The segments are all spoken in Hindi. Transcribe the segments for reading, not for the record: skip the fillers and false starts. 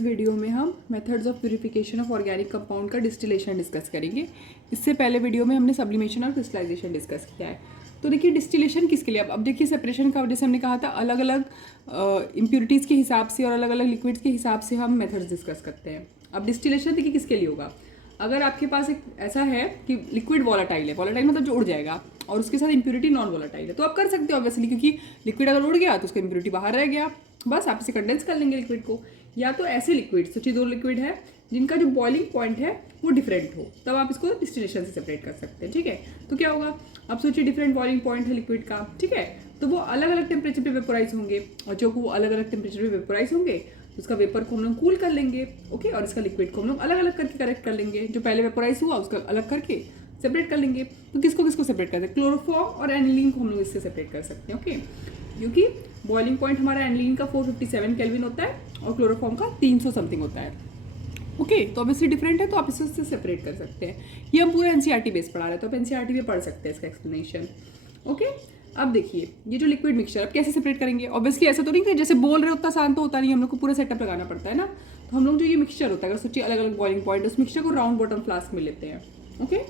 इस वीडियो में हम methods of purification of organic compound का डिस्टिलेशन डिस्कस करेंगे। इससे पहले वीडियो में हमने सब्लिमेशन और क्रिस्टलाइजेशन डिस्कस किया है। तो देखिए डिस्टिलेशन किसके लिए, अब देखिए सेपरेशन का जैसे हमने कहा था अलग अलग इम्प्योरिटीज़ के हिसाब से और अलग अलग लिक्विड्स के हिसाब से हम मेथड्स डिस्कस करते हैं। अब डिस्टिलेशन देखिए किसके लिए होगा, अगर आपके पास एक ऐसा है कि लिक्विड वॉलेटाइल है, वॉलेटाइल मतलब जो उड़ जाएगा और उसके साथ इंप्योरिटी नॉन वॉलेटाइल है, तो आप कर सकते हो ऑब्वियसली, क्योंकि लिक्विड अगर उड़ गया तो उसका इंप्योरिटी बाहर रह गया, बस आप इसे कंडेंस कर लेंगे लिक्विड को। या तो ऐसे लिक्विड, सोचिए दो लिक्विड है जिनका जो बॉइलिंग पॉइंट है वो डिफरेंट हो, तब आप इसको डिस्टिलेशन से सेपरेट कर सकते हैं। ठीक है, तो क्या होगा, अब सोचिए डिफरेंट बॉइलिंग पॉइंट है लिक्विड का, ठीक है, तो वो अलग अलग टेम्परेचर पे वेपोराइज होंगे, और जो वो अलग अलग टेम्परेचर पे वेपोराइज होंगे तो उसका वेपर को हम लोग कूल कर लेंगे, ओके, और इसका लिक्विड को हम लोग अलग अलग करके करेक्ट कर लेंगे, जो पहले वेपोराइज हुआ उसका अलग करके सेपरेट कर लेंगे। तो किसको किसको सेपरेट करते हैं, क्लोरोफॉर्म और एनिलीन को हम लोग इससे सेपरेट कर सकते हैं, ओके, क्योंकि बॉइलिंग पॉइंट हमारा एनिलीन का 457 केल्विन होता है और क्लोरोफॉर्म का 300 समथिंग होता है, ओके, तो ऑब्वियसली डिफरेंट है, तो आप इससे सेपरेट कर सकते हैं। ये हम पूरा एनसीईआरटी बेस पढ़ा रहे हैं, तो आप एनसीईआरटी में पढ़ सकते हैं इसका एक्सप्लेनेशन, ओके। अब देखिए ये जो लिक्विड मिक्सचर अब कैसे सेपरेट करेंगे, ऑब्वियसली ऐसा तो नहीं कि जैसे बोल रहे उतना आसान तो होता नहीं, हम लोग को पूरा सेटअप लगाना पड़ता है ना। तो हम लोग जो ये मिक्सचर होता है, अगर सोचिए अलग अलग बॉइलिंग पॉइंट, उस मिक्सचर को राउंड बॉटम फ्लास्क में लेते हैं, ओके,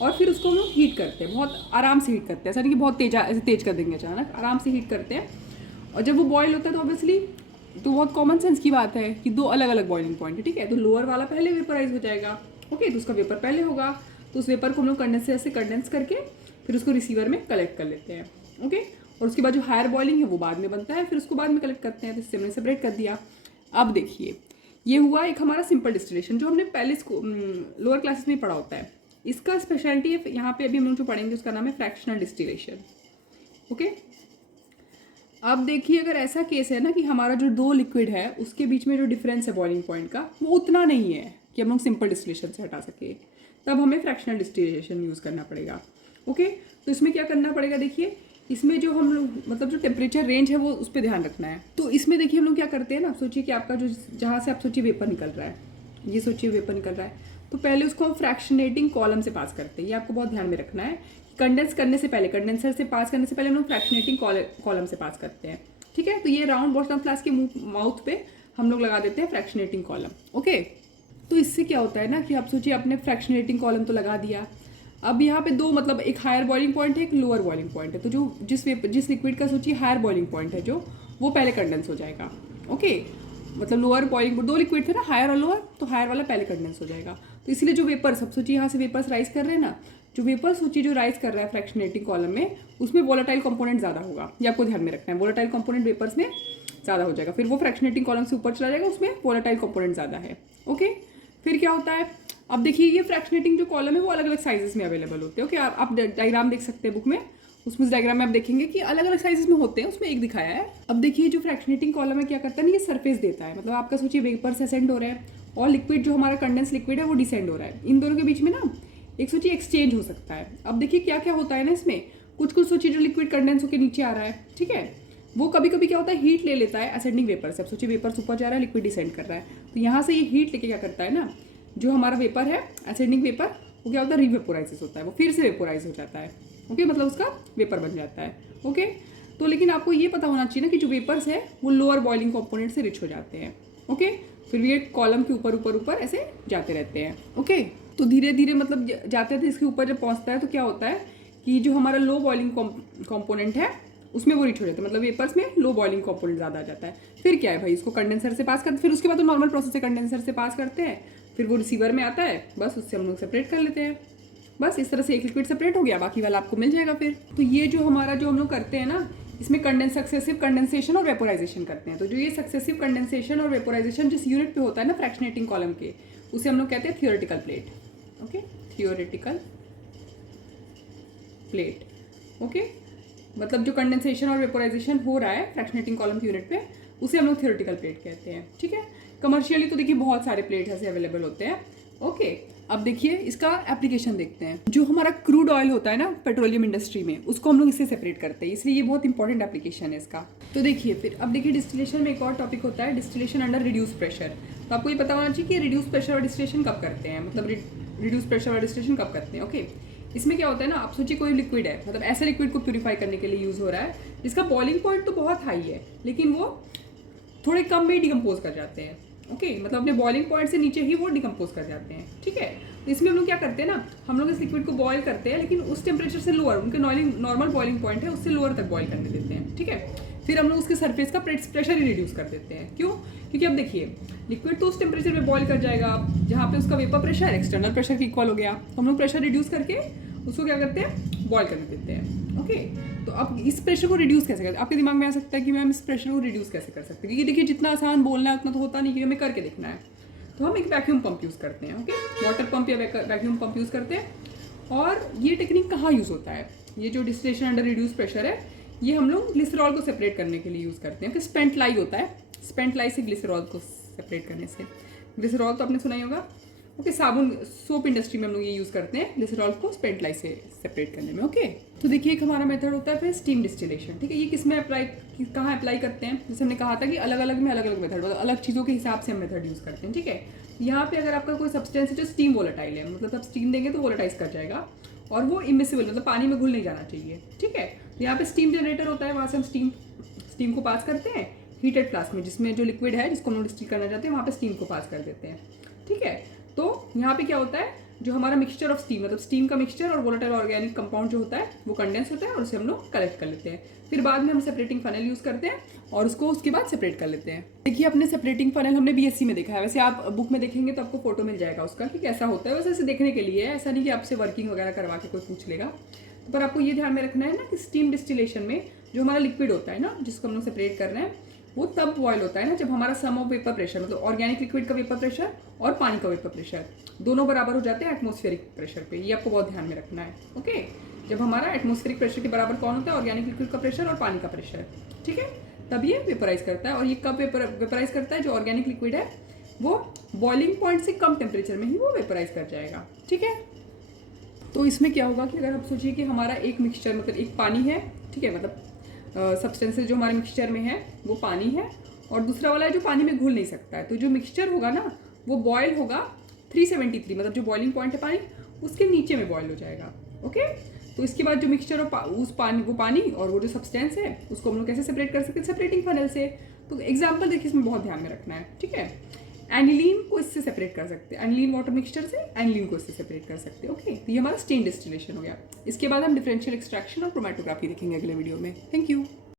और फिर उसको हम लोग हीट करते हैं, बहुत आराम से हीट करते हैं, ऐसा नहीं कि बहुत ऐसे तेज कर देंगे अचानक, आराम से हीट करते हैं। और जब वो बॉयल होता है तो ऑब्वियसली तो बहुत कॉमन सेंस की बात है कि दो अलग अलग बॉइलिंग पॉइंट है, ठीक है, तो लोअर वाला पहले वेपराइज हो जाएगा, ओके, तो उसका वेपर पहले होगा, तो उस वेपर को हम लोग कंडेंसर से कंडेंस करके फिर उसको रिसीवर में कलेक्ट कर लेते हैं, ओके, और उसके बाद जो हायर बॉइलिंग है वो बाद में बनता है, फिर उसको बाद में कलेक्ट करते हैं, तो इससे हमने सेपरेट कर दिया। अब देखिए ये हुआ एक हमारा सिंपल डिस्टिलेशन जो हमने पहले लोअर क्लासेस में पढ़ा होता है। इसका स्पेशलिटी है यहाँ पे अभी हम लोग जो पढ़ेंगे उसका नाम है फ्रैक्शनल डिस्टिलेशन, ओके। अब देखिए अगर ऐसा केस है ना कि हमारा जो दो लिक्विड है उसके बीच में जो डिफरेंस है बॉइलिंग पॉइंट का वो उतना नहीं है कि हम लोग सिंपल डिस्टिलेशन से हटा सके, तब हमें फ्रैक्शनल डिस्टिलेशन यूज़ करना पड़ेगा, ओके। तो इसमें क्या करना पड़ेगा, देखिए इसमें जो हम लोग मतलब जो टेम्परेचर रेंज है वो उस पर ध्यान रखना है। तो इसमें देखिए हम लोग क्या करते हैं ना, सोचिए कि आपका जो जहाँ से आप सोचिए वेपर निकल रहा है, ये सोचिए वेपर निकल रहा है, तो पहले उसको हम फ्रैक्शनेटिंग कॉलम से पास करते हैं, ये आपको बहुत ध्यान में रखना है। कंडेंस करने से पहले, कंडेंसर से पास करने से पहले हम लोग फ्रैक्शनेटिंग कॉलम से पास करते हैं, ठीक है। तो ये राउंड बॉटम फ्लास्क के माउथ पे हम लोग लगा देते हैं फ्रैक्शनेटिंग कॉलम, ओके। तो इससे क्या होता है ना कि आप सोचिए आपने फ्रैक्शनेटिंग कॉलम तो लगा दिया, अब यहाँ पे दो मतलब एक हायर बॉइलिंग पॉइंट है, एक लोअर बॉइलिंग पॉइंट है, तो जो जिस लिक्विड का सोचिए हायर बॉइलिंग पॉइंट है जो वो पहले कंडेंस हो जाएगा, ओके, मतलब लोअर बॉइलिंग दो लिक्विड थे ना, हायर और लोअर, तो हायर वाला पहले कंडेंस हो जाएगा। तो इसलिए जो वेपर्स सब सोचिए यहाँ से वेपर्स राइज कर रहे हैं ना, जो वेपर सोचिए जो राइज कर रहा है फ्रैक्शनेटिंग कॉलम में, उसमें वोलेटाइल कंपोनेंट ज़्यादा होगा, ये आपको ध्यान में रखना है, वोलेटाइल कंपोनेंट वेपर्स में ज़्यादा हो जाएगा, फिर वो फ्रैक्शनेटिंग कॉलम से ऊपर चला जाएगा, उसमें वोलेटाइल कंपोनेंट ज़्यादा है, ओके। फिर क्या होता है, अब देखिए ये फ्रैक्शनेटिंग जो कॉलम है वो अलग अलग साइजेस में अवेलेबल होते हैं, ओके, आप डायग्राम देख सकते हैं बुक में, उसमें डायग्राम में आप देखेंगे कि अलग अलग साइजेस में होते हैं, उसमें एक दिखाया है। अब देखिए जो फ्रैक्शनेटिंग कॉलम है क्या करता है ना, ये सरफेस देता है, मतलब आपका सोचिए वेपर से असेंड हो रहा है और लिक्विड जो हमारा कंडेंस लिक्विड है वो डिसेंड हो रहा है, इन दोनों के बीच में ना एक सोचिए एक्सचेंज हो सकता है। अब देखिए क्या क्या होता है ना इसमें, कुछ कुछ सोचिए जो लिक्विड कंडेंस होकर नीचे आ रहा है, ठीक है, वो कभी कभी क्या होता है हीट ले लेता है असेंडिंग वेपर से। अब सोचिए वेपर ऊपर जा रहा है, लिक्विड डिसेंड कर रहा है, तो यहाँ से ये हीट लेके क्या करता है ना, जो हमारा वेपर है असेंडिंग वेपर वो क्या होता है रीवेपोराइज होता है, वो फिर से वेपोराइज हो जाता है, ओके, मतलब उसका वेपर बन जाता है, ओके। तो लेकिन आपको ये पता होना चाहिए ना कि जो वेपर्स है वो लोअर बॉइलिंग कंपोनेंट से रिच हो जाते हैं, ओके, फिर ये कॉलम के ऊपर ऊपर ऊपर ऐसे जाते रहते हैं, ओके। तो धीरे धीरे मतलब जाते थे इसके ऊपर जब पहुँचता है तो क्या होता है कि जो हमारा लो बॉइलिंग कॉम्पोनेंट है उसमें वो रिच हो जाता है, मतलब वेपर्स में लो बॉइलिंग कंपोनेंट ज़्यादा आ जाता है। फिर क्या है भाई, इसको कंडेंसर से पास करते, फिर उसके बाद तो नॉर्मल प्रोसेस से कंडेंसर से पास करते हैं, फिर वो रिसीवर में आता है, बस उससे हम लोग सेपरेट कर लेते हैं, बस इस तरह से एक लिक्विड सेपरेट हो गया, बाकी वाला आपको मिल जाएगा फिर। तो ये जो हमारा जो हम लोग करते हैं ना, इसमें सक्सेसिव कंडेंसेशन और वेपोराइजेशन करते हैं। तो जो ये सक्सेसिव कंडेंसेशन और वेपोराइजेशन जिस यूनिट पे होता है ना फ्रैक्शनेटिंग कॉलम के, उसे हम लोग कहते हैं theoretical plate, okay, theoretical plate, okay, मतलब जो कंडेंसेशन और वेपोराइजेशन हो रहा है फ्रैक्शनेटिंग कॉलम की यूनिट पे उसे हम लोग थियोरेटिकल प्लेट कहते हैं, ठीक है। कमर्शियली तो देखिए बहुत सारे प्लेट ऐसे अवेलेबल होते हैं, ओके। अब देखिए इसका एप्लीकेशन देखते हैं, जो हमारा क्रूड ऑयल होता है ना पेट्रोलियम इंडस्ट्री में, उसको हम लोग इससे सेपरेट करते हैं, इसलिए ये बहुत इंपॉर्टेंट एप्लीकेशन है इसका। तो देखिए फिर अब देखिए डिस्टिलेशन में एक और टॉपिक होता है डिस्टिलेशन अंडर रिड्यूस प्रेशर। तो आपको ये पता होना चाहिए कि रिड्यूस प्रेशर और डिस्टिलेशन कब करते हैं, मतलब रिड्यूस प्रेशर और डिस्टिलेशन कब करते हैं, ओके। इसमें क्या होता है ना, आप सोचिए कोई लिक्विड है, मतलब ऐसे लिक्विड को प्यूरिफाई करने के लिए यूज़ हो रहा है जिसका बॉइलिंग पॉइंट तो बहुत हाई है लेकिन वो थोड़े कम में डिकम्पोज कर जाते हैं, ओके, मतलब अपने बॉइलिंग पॉइंट से नीचे ही वो डिकम्पोज कर जाते हैं। ठीक है, तो इसमें हम लोग क्या करते हैं ना, हम लोग इस लिक्विड को बॉयल करते हैं, लेकिन उस टेम्परेचर से लोअर, उनके नॉर्मल बॉइलिंग पॉइंट है उससे लोअर तक बॉयल करने देते हैं। ठीक है, फिर हम लोग उसके सरफेस का प्रेशर ही रिड्यूस कर देते हैं। क्यों? क्योंकि अब देखिए लिक्विड तो उस टेम्परेचर में बॉयल कर जाएगा जहाँ पे उसका वेपर प्रेशर एक्सटर्नल प्रेशर के इक्वल हो गया, तो हम लोग प्रेशर रिड्यूस करके उसको क्या करते हैं, बॉयल करने देते हैं। ओके, तो अब इस प्रेशर को रिड्यूस कैसे करते हैं? आपके दिमाग में आ सकता है कि मैम इस प्रेशर को रिड्यूस कैसे कर सकते हैं, क्योंकि देखिए जितना आसान बोलना है उतना तो होता नहीं, क्योंकि हमें करके देखना है। तो हम एक वैक्यूम पंप यूज़ करते हैं। ओके, वाटर पंप या वैक्यूम पंप यूज़ करते हैं। और ये टेक्निक कहाँ यूज़ होता है? ये जो डिस्टिलेशन अंडर रिड्यूस प्रेशर है, ये हम लोग ग्लिसरॉल को सेपरेट करने के लिए यूज़ करते हैं। कि स्पेंट लाई होता है, स्पेंट लाई से ग्लिसरॉल को सेपरेट करने से। ग्लिसरॉल तो आपने सुना ही होगा। ओके, साबुन सोप इंडस्ट्री में हम लोग ये यूज़ करते हैं ग्लिसरॉल को स्पेंट लाई से सेपरेट करने में। ओके, तो देखिए एक हमारा मेथड होता है फिर स्टीम डिस्टिलेशन। ठीक है, ये किस में अप्लाई, कहाँ अप्लाई करते हैं? जैसे हमने कहा था कि अलग अलग में अलग अलग मेथड, अलग चीज़ों के हिसाब से हम मेथड यूज़ करते हैं। ठीक है, यहाँ पे अगर आपका कोई सब्सटेंस है जो स्टीम वोलेटाइल है, मतलब आप स्टीम देंगे तो वोलेटाइज कर जाएगा, और वो इमिसिबल मतलब पानी में घुल नहीं जाना चाहिए। ठीक है, तो यहाँ पे स्टीम जनरेटर होता है, वहाँ से हम स्टीम को पास करते हैं हीटेड फ्लास्क में, जिसमें जो लिक्विड है जिसको हम डिस्टिल करना चाहते हैं वहाँ पे स्टीम को पास कर देते हैं। ठीक है, तो यहाँ पे क्या होता है, जो हमारा मिक्सचर ऑफ स्टीम, मतलब स्टीम का मिक्सचर और वोलेटाइल ऑर्गेनिक कंपाउंड जो होता है वो कंडेंस होता है, और उसे हम लोग कलेक्ट कर लेते हैं। फिर बाद में हम सेपरेटिंग फनल यूज़ करते हैं और उसको उसके बाद सेपरेट कर लेते हैं। देखिए अपने सेपरेटिंग फनल हमने बीएससी में देखा है, वैसे आप बुक में देखेंगे तो आपको फोटो मिल जाएगा उसका कि कैसा होता है। वैसे ऐसे देखने के लिए, ऐसा नहीं कि आपसे वर्किंग वगैरह करवा के कोई पूछ लेगा। तो पर आपको ये ध्यान में रखना है ना कि स्टीम डिस्टिलेशन में जो हमारा लिक्विड होता है ना, जिसको हम लोग सेपरेट कर रहे हैं, वो तब बॉयल होता है ना जब हमारा सम ऑफ वेपर प्रेशर, मतलब ऑर्गेनिक लिक्विड का वेपर प्रेशर और पानी का वेपर प्रेशर दोनों बराबर हो जाते हैं एटमॉस्फेरिक प्रेशर पे। ये आपको बहुत ध्यान में रखना है। ओके, जब हमारा एटमॉस्फेरिक प्रेशर के बराबर कौन होता है? ऑर्गेनिक लिक्विड का प्रेशर और पानी का प्रेशर। ठीक है, तब ये वेपराइज करता है। और ये कब वेपराइज करता है? जो ऑर्गेनिक लिक्विड है वो बॉइलिंग पॉइंट से कम टेम्परेचर में ही वो वेपराइज कर जाएगा। ठीक है, तो इसमें क्या होगा कि अगर आप सोचिए कि हमारा एक मिक्सचर, मतलब एक पानी है, ठीक है, मतलब सब्सटेंसेस जो हमारे मिक्सचर में है वो पानी है, और दूसरा वाला है जो पानी में घुल नहीं सकता है। तो जो मिक्सचर होगा ना वो बॉयल होगा 373, मतलब जो बॉइलिंग पॉइंट है पानी उसके नीचे में बॉयल हो जाएगा। ओके, तो इसके बाद जो मिक्सचर उस पानी, वो पानी और वो जो सब्सटेंस है उसको हम लोग कैसे सेपरेट कर सकते हैं? सेपरेटिंग फनल से। तो एग्जाम्पल देखिए इसमें बहुत ध्यान में रखना है। ठीक है, एनिलीन को इससे सेपरेट कर सकते हैं, एनिलीन वाटर मिक्सचर से एनिलीन को इससे सेपरेट कर सकते हैं। ओके, तो ये हमारा स्टीम डिस्टिलेशन हो गया। इसके बाद हम डिफरेंशियल एक्सट्रैक्शन और क्रोमैटोग्राफी देखेंगे अगले वीडियो में। Thank you.